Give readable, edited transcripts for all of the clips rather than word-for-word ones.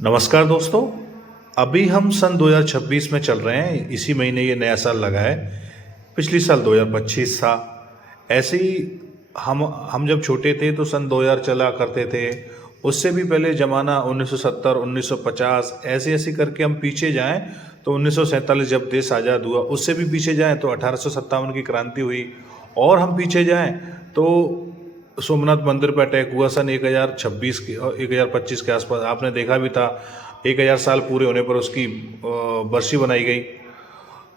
नमस्कार दोस्तों। अभी हम सन 2026 में चल रहे हैं। इसी महीने ये नया साल लगा है। पिछली साल 2025 था। ऐसे ही हम जब छोटे थे तो सन 2000 चला करते थे। उससे भी पहले ज़माना 1970 1950 ऐसे ऐसे करके हम पीछे जाएं तो 1947 जब देश आज़ाद हुआ, उससे भी पीछे जाएं तो 1857 की क्रांति हुई। और हम पीछे जाएं तो सोमनाथ मंदिर पर अटैक हुआ सन 1026 के 1025 के आसपास। आपने देखा भी था, 1000 साल पूरे होने पर उसकी बरसी बनाई गई।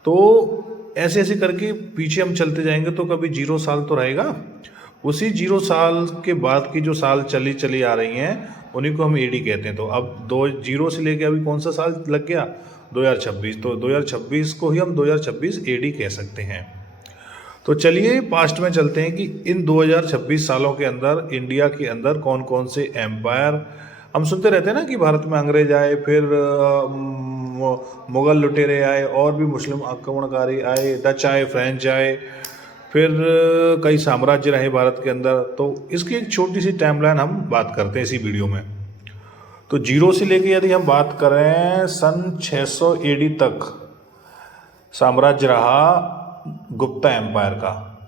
तो ऐसे ऐसे करके पीछे हम चलते जाएंगे तो कभी 0 साल तो रहेगा। उसी 0 साल के बाद की जो साल चली चली आ रही हैं उन्हीं को हम एडी कहते हैं। तो अब 20 से लेके अभी कौन सा साल लग गया? 2026। तो 2026 को ही हम 2026 एडी कह सकते हैं। तो चलिए पास्ट में चलते हैं कि इन 2026 सालों के अंदर इंडिया के अंदर कौन कौन से एम्पायर। हम सुनते रहते हैं ना कि भारत में अंग्रेज आए, फिर मुगल लुटेरे आए, और भी मुस्लिम आक्रमणकारी आए, डच आए, फ्रेंच आए, फिर कई साम्राज्य रहे भारत के अंदर। तो इसकी एक छोटी सी टाइमलाइन हम बात करते हैं इसी वीडियो में। तो 0 से लेके यदि हम बात करें सन 600 एडी तक साम्राज्य रहा गुप्ता एम्पायर का।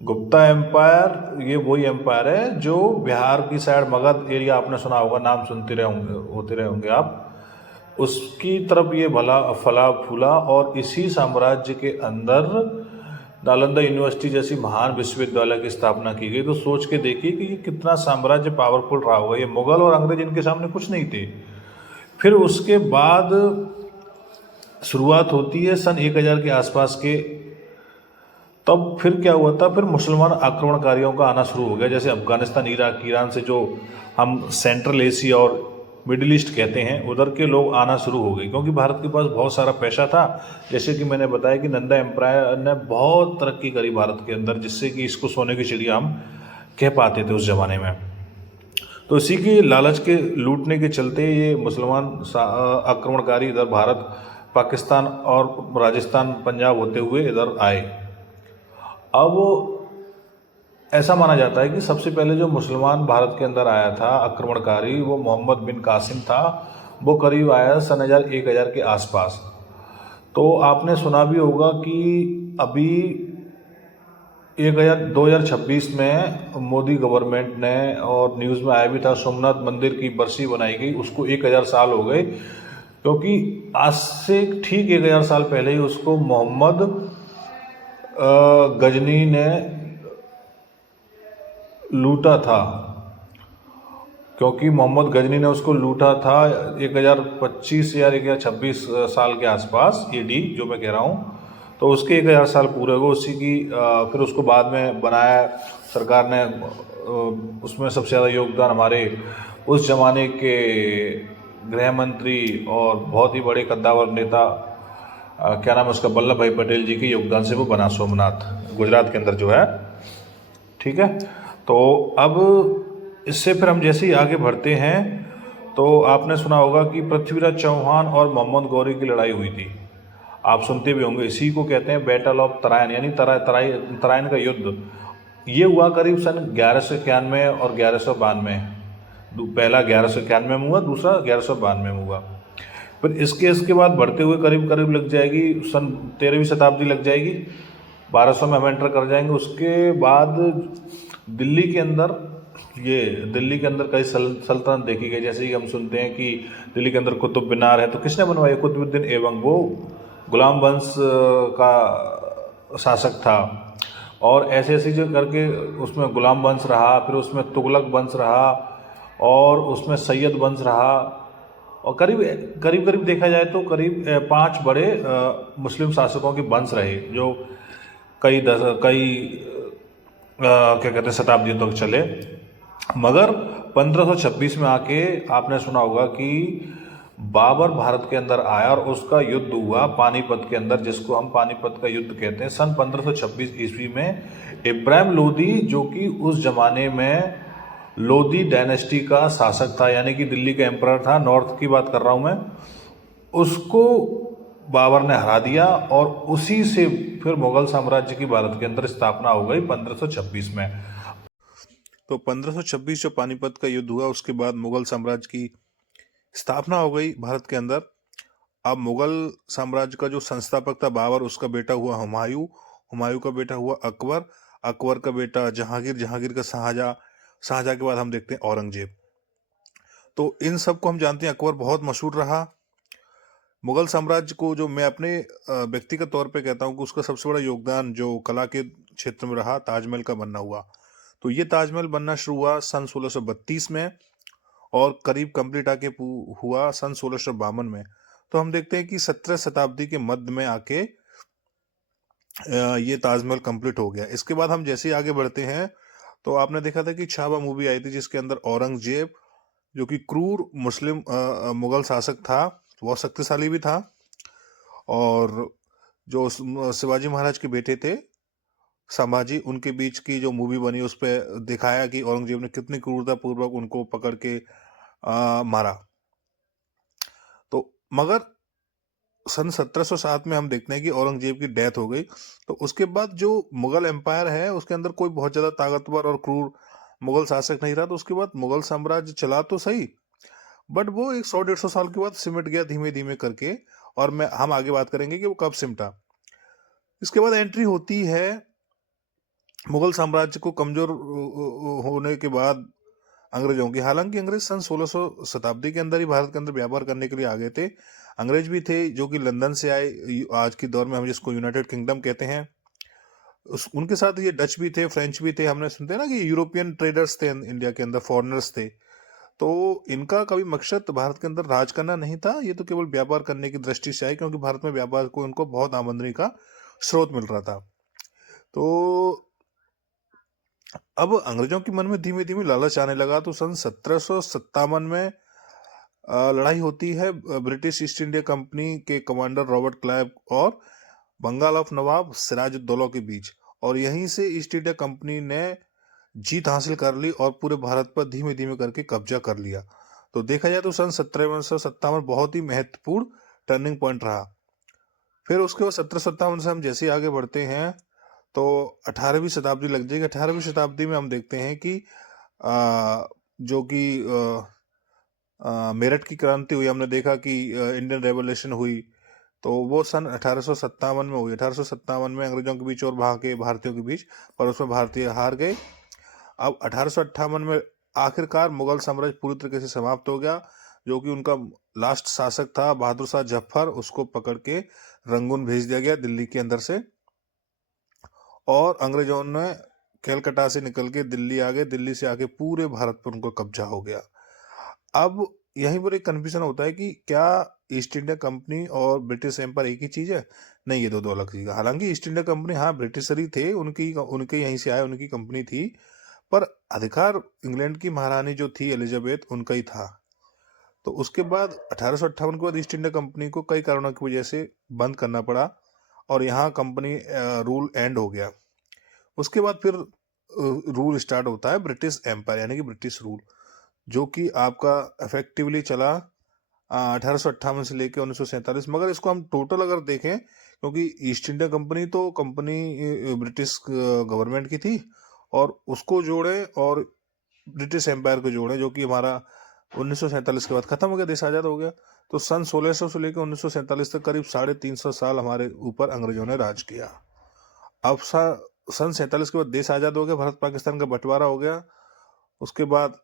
गुप्ता एम्पायर ये वही एम्पायर है जो बिहार की साइड, मगध एरिया आपने सुना होगा, नाम सुनते रहे होंगे आप। उसकी तरफ ये भला फला फूला और इसी साम्राज्य के अंदर नालंदा यूनिवर्सिटी जैसी महान विश्वविद्यालय की स्थापना की गई। तो सोच के देखिए कि ये कितना साम्राज्य पावरफुल रहा होगा। ये मुगल और अंग्रेज इनके सामने कुछ नहीं थे। फिर उसके बाद शुरुआत होती है सन 1000 के आसपास के। तब फिर क्या हुआ था? फिर मुसलमान आक्रमणकारियों का आना शुरू हो गया। जैसे अफगानिस्तान, इराक, ईरान से, जो हम सेंट्रल एशिया और मिडिल ईस्ट कहते हैं, उधर के लोग आना शुरू हो गए, क्योंकि भारत के पास बहुत सारा पैसा था। जैसे कि मैंने बताया कि नंदा एम्पायर ने बहुत तरक्की करी भारत के अंदर, जिससे कि इसको सोने की चिड़िया हम कह पाते थे उस ज़माने में। तो इसी की लालच के लूटने के चलते ये मुसलमान आक्रमणकारी इधर भारत, पाकिस्तान और राजस्थान, पंजाब होते हुए इधर आए। अब ऐसा माना जाता है कि सबसे पहले जो मुसलमान भारत के अंदर आया था आक्रमणकारी, वो मोहम्मद बिन कासिम था। वो करीब आया सन 1000 के आसपास। तो आपने सुना भी होगा कि अभी 2026 में मोदी गवर्नमेंट ने, और न्यूज़ में आया भी था, सोमनाथ मंदिर की बरसी बनाई गई। उसको 1000 साल हो गए, क्योंकि आज से ठीक 1000 साल पहले ही उसको मोहम्मद गजनी ने लूटा था। क्योंकि मोहम्मद गजनी ने उसको लूटा था 1025 या 1026 साल के आसपास, एडी जो मैं कह रहा हूँ। तो उसके 1000 साल पूरे हुए उसी की। फिर उसको बाद में बनाया सरकार ने। उसमें सबसे ज़्यादा योगदान हमारे उस ज़माने के गृह मंत्री और बहुत ही बड़े कद्दावर नेता, क्या नाम है उसका, वल्लभ भाई पटेल जी के योगदान से वो बना, सोमनाथ गुजरात के अंदर जो है। ठीक है। तो अब इससे फिर हम जैसे ही आगे बढ़ते हैं तो आपने सुना होगा कि पृथ्वीराज चौहान और मोहम्मद गौरी की लड़ाई हुई थी। आप सुनते भी होंगे। इसी को कहते हैं बैटल ऑफ तराइन, यानी तराइन का युद्ध। ये हुआ करीब सन 1191 और 1192। पहला 1191 में हुआ, दूसरा 1192 में हुआ। फिर इसके बाद बढ़ते हुए करीब करीब लग जाएगी सन 13वीं शताब्दी लग जाएगी। 1200 में हम एंटर कर जाएंगे। उसके बाद दिल्ली के अंदर कई सल्तनत देखी गई। जैसे कि हम सुनते हैं कि दिल्ली के अंदर कुतुब मीनार है, तो किसने बनवाई? कुतुबुद्दीन ऐबक, वो गुलाम वंश का शासक था। और ऐसे ऐसे जो करके उसमें गुलाम वंश रहा, फिर उसमें तुगलक वंश रहा, और उसमें सैयद वंश रहा। और करीब करीब देखा जाए तो करीब 5 बड़े मुस्लिम शासकों के वंश रहे, जो क्या कहते हैं, शताब्दियों तक चले। मगर 1526 में आके आपने सुना होगा कि बाबर भारत के अंदर आया और उसका युद्ध हुआ पानीपत के अंदर, जिसको हम पानीपत का युद्ध कहते हैं। सन 1526 ईस्वी में इब्राहिम लोदी, जो कि उस जमाने में लोदी डायनेस्टी का शासक था, यानी कि दिल्ली का एम्परर था, नॉर्थ की बात कर रहा हूँ मैं, उसको बाबर ने हरा दिया। और उसी से फिर मुगल साम्राज्य की भारत के अंदर स्थापना हो गई 1526 में। तो 1526 जो पानीपत का युद्ध हुआ, उसके बाद मुगल साम्राज्य की स्थापना हो गई भारत के अंदर। अब मुगल साम्राज्य का जो संस्थापक था बाबर, उसका बेटा हुआ हुमायूं, हुमायूं का बेटा हुआ अकबर, अकबर का बेटा जहांगीर, जहांगीर का शाहजहां, शाहजहां के बाद हम देखते हैं औरंगजेब। तो इन सब को हम जानते हैं। अकबर बहुत मशहूर रहा। मुगल साम्राज्य को जो मैं अपने व्यक्तिगत तौर पे कहता हूँ कि उसका सबसे बड़ा योगदान जो कला के क्षेत्र में रहा, ताजमहल का बनना हुआ। तो ये ताजमहल बनना शुरू हुआ सन 1632 में और करीब कंप्लीट आके हुआ सन 1652 में। तो हम देखते हैं कि 17 शताब्दी के मध्य में आके ये ताजमहल कंप्लीट हो गया। इसके बाद हम जैसे ही आगे बढ़ते हैं तो आपने देखा था कि छावा मूवी आई थी जिसके अंदर औरंगजेब, जो कि क्रूर मुस्लिम मुगल शासक था, बहुत शक्तिशाली भी था, और जो शिवाजी महाराज के बेटे थे संभाजी, उनके बीच की जो मूवी बनी उस पर दिखाया कि औरंगजेब ने कितनी क्रूरता पूर्वक उनको पकड़ के मारा। तो मगर सन 1707 में हम देखते हैं कि औरंगजेब की डेथ हो गई। तो उसके बाद जो मुगल एम्पायर है उसके अंदर कोई बहुत ज्यादा ताकतवर और क्रूर मुगल शासक नहीं रहा। तो उसके बाद मुगल साम्राज्य चला तो सही, बट वो एक 100-150 साल के बाद सिमट गया धीमे धीमे करके। और हम आगे बात करेंगे कि वो कब सिमटा। इसके बाद एंट्री होती है मुगल साम्राज्य को कमजोर होने के बाद अंग्रेजों की। हालांकि अंग्रेज सन 1600 शताब्दी के अंदर ही भारत के अंदर व्यापार करने के लिए आ गए थे। अंग्रेज भी थे जो कि लंदन से आए, आज के दौर में हम जिसको यूनाइटेड किंगडम कहते हैं। उनके साथ ये डच भी थे, फ्रेंच भी थे। हमने सुनते हैं ना कि यूरोपियन ट्रेडर्स थे इंडिया के अंदर, फॉरेनर्स थे। तो इनका कभी मकसद भारत के अंदर राज करना नहीं था, ये तो केवल व्यापार करने की दृष्टि से आए, क्योंकि भारत में व्यापार को उनको बहुत आमदनी का स्रोत मिल रहा था। तो अब अंग्रेजों के मन में धीमे धीमे लालच आने लगा। तो सन 1757 में लड़ाई होती है ब्रिटिश ईस्ट इंडिया कंपनी के कमांडर रॉबर्ट क्लाइव और बंगाल ऑफ नवाब सिराजुद्दौला के बीच। और यहीं से ईस्ट इंडिया कंपनी ने जीत हासिल कर ली और पूरे भारत पर धीमे धीमे करके कब्जा कर लिया। तो देखा जाए तो सन 1757 बहुत ही महत्वपूर्ण टर्निंग पॉइंट रहा। फिर उसके बाद 1757 से हम जैसे आगे बढ़ते हैं तो 18वीं शताब्दी लग जाएगी। 18वीं शताब्दी में हम देखते हैं कि जो कि मेरठ की क्रांति हुई। हमने देखा कि इंडियन रेवोल्यूशन हुई, तो वो सन 1857 में हुई। 1857 में अंग्रेजों के बीच और वहाँ के भारतीयों के बीच, पर उसमें भारतीय हार गए। अब 1858 में आखिरकार मुगल साम्राज्य पूरी तरीके से समाप्त हो गया। जो कि उनका लास्ट शासक था बहादुर शाह जफर, उसको पकड़ के रंगून भेज दिया गया दिल्ली के अंदर से। और अंग्रेजों ने कलकत्ता से निकल के दिल्ली आ गए। दिल्ली से आके पूरे भारत पर उनको कब्जा हो गया। अब यहीं पर एक कंफ्यूजन होता है कि क्या ईस्ट इंडिया कंपनी और ब्रिटिश एम्पायर एक ही चीज है? नहीं, ये दो अलग चीज है। हालांकि ईस्ट इंडिया कंपनी, हाँ, ब्रिटिशर ही थे, उनकी उनके यहीं से आए, उनकी कंपनी थी, पर अधिकार इंग्लैंड की महारानी जो थी एलिजाबेथ, उनका ही था। तो उसके बाद 1858 के बाद ईस्ट इंडिया कंपनी को कई कारणों की वजह से बंद करना पड़ा और यहाँ कंपनी रूल एंड हो गया। उसके बाद फिर रूल स्टार्ट होता है ब्रिटिश एम्पायर, यानी कि ब्रिटिश रूल, जो कि आपका इफेक्टिवली चला 1858 से लेकर 1947। मगर इसको हम टोटल अगर देखें, क्योंकि ईस्ट इंडिया कंपनी तो कंपनी ब्रिटिश गवर्नमेंट की थी, और उसको जोड़े और ब्रिटिश एम्पायर को जोड़े, जो कि हमारा 1947 के बाद खत्म हो गया, देश आजाद हो गया। तो सन 1600 से लेकर 1947 तक करीब 350 साल हमारे ऊपर अंग्रेजों ने राज किया। अब सन 47 के बाद देश आजाद हो गया, भारत पाकिस्तान का बंटवारा हो गया। उसके बाद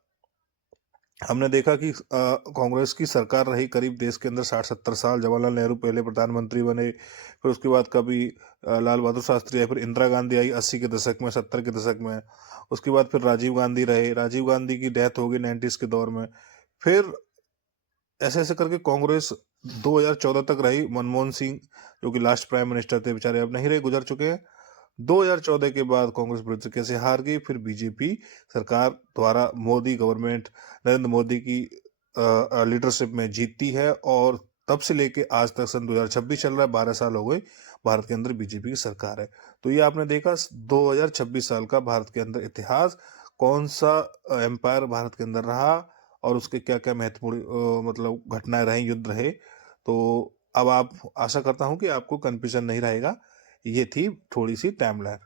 हमने देखा कि कांग्रेस की सरकार रही करीब देश के अंदर 60-70 साल। जवाहरलाल नेहरू पहले प्रधानमंत्री बने, फिर उसके बाद कभी लाल बहादुर शास्त्री आए, फिर इंदिरा गांधी आई 80 के दशक में, 70 के दशक में। उसके बाद फिर राजीव गांधी रहे, राजीव गांधी की डेथ हो गई 90s के दौर में। फिर ऐसे ऐसे करके कांग्रेस 2014 तक रही। मनमोहन सिंह जो कि लास्ट प्राइम मिनिस्टर थे, बेचारे अब नहीं रहे, गुजर चुके हैं। 2014 के बाद कांग्रेस बुरी तरीके से हार गई। फिर बीजेपी सरकार द्वारा मोदी गवर्नमेंट, नरेंद्र मोदी की लीडरशिप में जीतती है, और तब से लेके आज तक सन 2026 चल रहा है, 12 साल हो गए भारत के अंदर बीजेपी की सरकार है। तो ये आपने देखा 2026 साल का भारत के अंदर इतिहास, कौन सा एम्पायर भारत के अंदर रहा और उसके क्या क्या महत्वपूर्ण मतलब घटनाएं रही, युद्ध रहे। तो अब आप, आशा करता हूं कि आपको कंफ्यूजन नहीं रहेगा। ये थी थोड़ी सी टाइमलाइन।